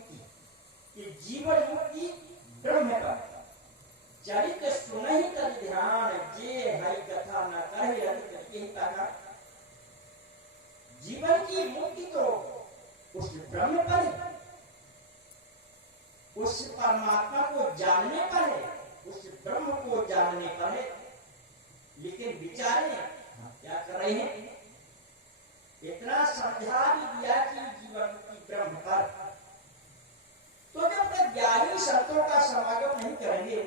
मुक्ति कि जीवन मुक्ति ब्रह्म का चरित्र सुनहि तज ध्यान जे हरि कथा न कहे रति का। जीवन की मुक्ति तो उस ब्रह्म पर है, उस परमात्मा को जानने पर है, उस ब्रह्म को जानने पर है। लेकिन विचारे हम क्या कर रहे हैं? इतना समझा भी दिया कि जीवन की ब्रह्म पर, तो जब तक ज्ञानी संतों का समागम नहीं करेंगे,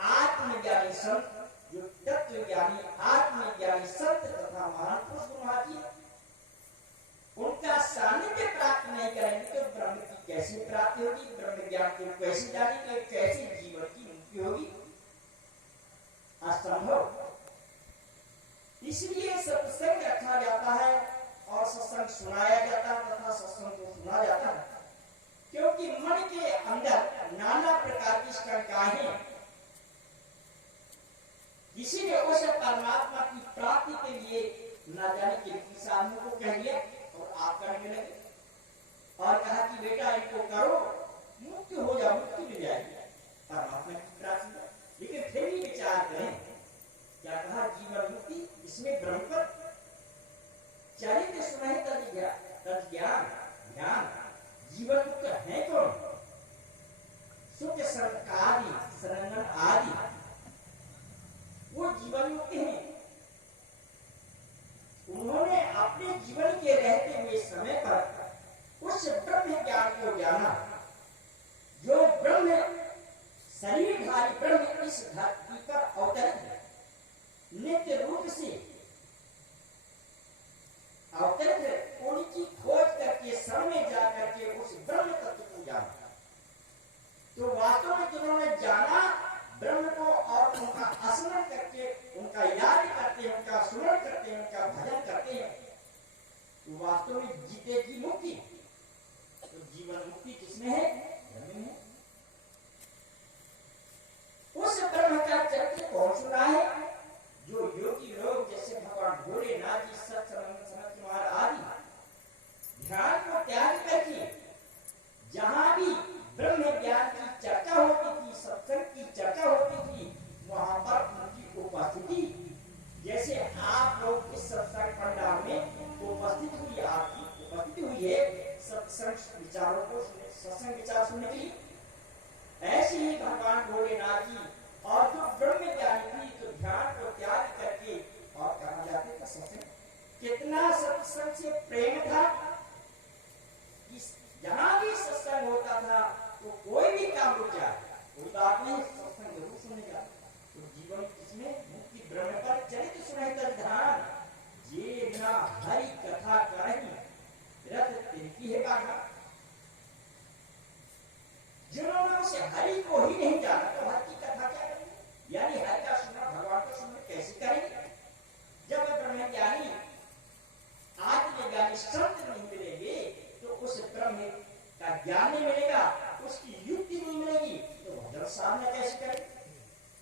आत्मज्ञानी संत जो तत्व ज्ञानी आत्मज्ञानी संत तथा महान पुरुष उनका सानिध्य प्राप्त नहीं करेंगे तो ब्रह्म की कैसे प्राप्ति होगी? ब्रह्म ज्ञान को कैसे जानेंगे? कैसे जीवन की मुक्ति होगी? असंभव। इसलिए सत्संग रखा जाता है और सत्संग सुनाया जाता है तथा सत्संग को सुना जाता है, क्योंकि मन के अंदर नाना प्रकार की शंकाएं, किसी ने उस परमात्मा की प्राप्ति के लिए न जाने कितनी साधनों को कह लिया और आप करने लगे और कहा कि बेटा इनको करो, मुक्ति हो जाओ, मुक्ति मिल जाएगी परमात्मा की प्राप्ति। लेकिन फिर भी विचार करें, क्या कहा? जीवन मुक्ति, इसमें ब्रह्म पर चरित्र सुनाई तद ज्ञान ज्ञान। जीवन मुक्त है कौन? सुख संस्कारी शरणन आदि वो जीवन मुक्त हैं। उन्होंने अपने जीवन के रहते हुए समय पर उस ब्रह्म ज्ञान को जाना जो ब्रह्म शरीरधारी ब्रह्म इस धरती पर अवतरित है, नित्य रूप से अवतरित है। उनकी खोज करके शरण में जा करके उस ब्रह्म तत्व को जाना। तो वास्तव में जिन्होंने जाना ब्रह्म को और उनका स्मरण करके उनका याद करते हैं, उनका स्मरण करते हैं, उनका भजन करते हैं, तो वास्तव में जीते की मुक्ति। तो जीवन मुक्ति किसमें है? ब्रह्म में। उस ब्रह्म का चरित्र कौन सुना है? जो योगी लोग जैसे भगवान भोलेनाथ जी, सनत कुमार आदि ध्यान को त्याग करके जहां भी ब्रह्म ज्ञान की चर्चा होती थी, सत्संग की चर्चा होती थी, वहां पर उनकी उपस्थिति, जैसे आप लोग इस सत्संग पंडाल में उपस्थित हुई, आपकी उपस्थिति हुई है सत्संग विचारों को, सत्संग विचार सुनने के लिए, ऐसे ही भगवान भोलेनाथ जी और जो ब्रह्म ज्ञानी थी तो ध्यान को त्याग करके और कहा जाते थे सत्संग। कितना सत्संग से प्रेम था, जहां भी सत्संग होता था तो कोई भी काम रुक जाए, कोई बात नहीं, सत्संग जरूर सुनेगा। तो जीवन किसमें? मुक्ति ब्रह्म पर चरित्र सुनाई तज ध्यान ये बिना हरि कथा करही रथ तिनकी है बाधा। जिन्होंने उसे हरि को ही नहीं जाना तो हरि की कथा क्या करेंगे? यानी हरि का सुनना, भगवान को सुनना कैसे करेंगे? जब ब्रह्म ज्ञानी आत्मज्ञानी संत नहीं मिलेंगे तो उस ब्रह्म का ज्ञान नहीं मिलेगा, उसकी युक्ति नहीं मिलेगी, तो भजन साधना कैसे करें?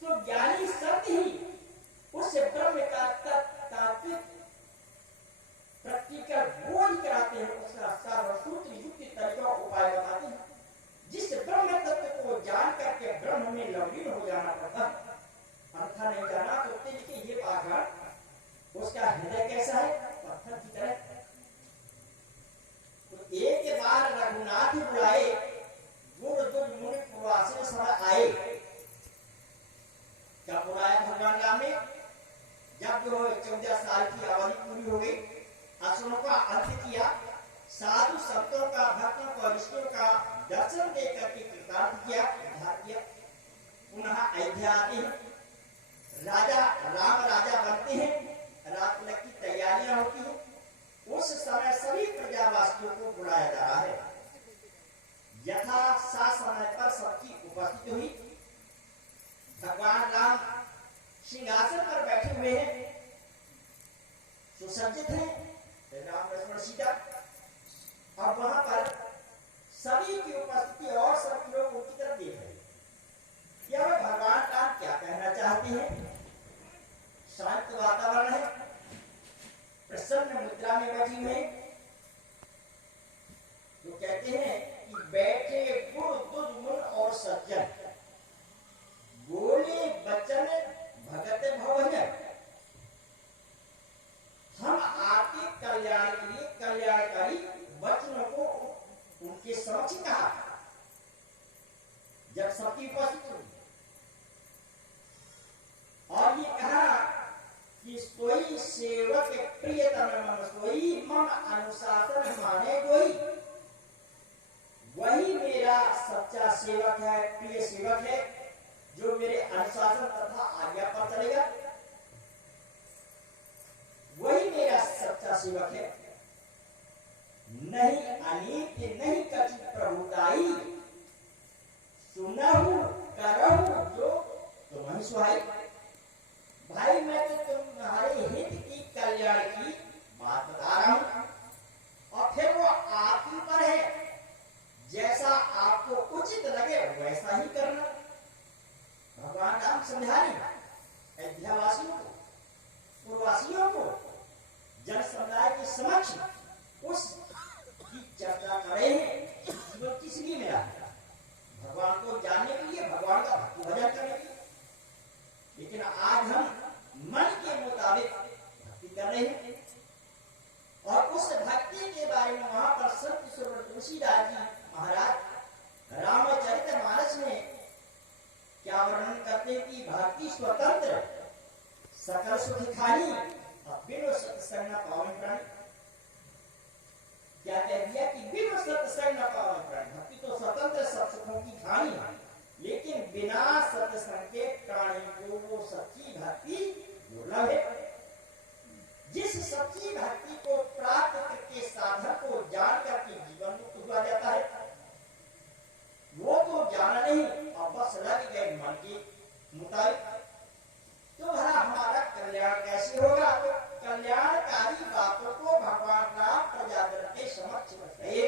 तो ज्ञानी संत ही उस ब्रह्म का तात्विक प्रैक्टिकल बोध कराते हैं, उसका सर्वसूत्र युक्ति तरीका उपाय बताते हैं। जिस ब्रह्म तत्व को जान करके ब्रह्म में लवलीन हो जाना पड़ता, अर्था नहीं जाना तो देखिए ये पाखंड, उसका हृदय कैसा है? पत्थर की तरह। तो एक बार रघुनाथ बुलाए, गुण दुर्ग मुनि प्रवासी समय आए। क्या बुलाया भगवान राम ने? जब जो 14 साल की अवधि पूरी हो गई, असुरों का अंत किया, साधु संतों का, भक्तों को, ऋषियों का दर्शन देकर के कृतार्थ किया, उद्धार किया। पुनः अयोध्या आते हैं, राजा राम राजा बनते हैं, रात लग की तैयारियां होती हैं। उस समय सभी प्रजावासियों को बुलाया जा रहा है। यथा सा समय पर सबकी उपस्थिति हुई। भगवान राम सिंहासन पर बैठे हुए हैं, सुसज्जित हैं, राम लक्ष्मण सीता। अब वहां पर सभी की उपस्थिति और सभी लोग उनकी तरफ देख रहे हैं। यह भगवान राम क्या कहना चाहते हैं? शांत वातावरण है, प्रसन्न मुद्रा में बैठी हुए, तो कहते समक्ष कहा जब सबकी उपस्थित हुई, और ये कहा कि सोई सेवक प्रियतम मम सोई मम अनुशासन माने कोई, वही मेरा सच्चा सेवक है, प्रिय सेवक है, जो मेरे अनुशासन तथा आज्ञा पर चलेगा, वही मेरा सच्चा सेवक है। नहीं अनीत नहीं कछु प्रभुताई, सुनहु करहु जो तुम्हें सुहाई। भाई मैं तो तुम्हारे हित की कल्याण की बात बता रहा हूं, और फिर वो आप ही पर है, जैसा आपको उचित लगे वैसा ही करना। भगवान राम समझा रहे अयोध्यावासियों को, पूर्ववासियों को, जन समुदाय के समक्ष उस की चर्चा कर रहे हैं। जीवन किस लिए मिला है? भगवान को जानने के लिए, भगवान का भक्ति भजन करने के लिए। लेकिन आज हम मन के मुताबिक भक्ति कर रहे हैं, और उस भक्ति के बारे में वहां पर संत सुरवर तुलसीदास जी महाराज रामचरितमानस में क्या वर्णन करते हैं कि भक्ति स्वतंत्र सकल सुख खानी, बिनु सत्संग न पावन प्राणी। क्या कह दिया कि बिनु सत्संग न पावन प्राणी। भक्ति तो स्वतंत्र सब सुखों की खानी है, लेकिन बिना सत्संग के प्राणी को वो सच्ची भक्ति दुर्लभ है। जिस सच्ची भक्ति को प्राप्त करके साधक को जान करके जीवन मुक्त हुआ जाता है, वो तो जाना नहीं और बस लग गए मन के मुताबिक, तो भला हमारा कल्याण कैसे होगा? तो कल्याणकारी बातों को भगवान राम प्रजाजन के समक्ष बताइए।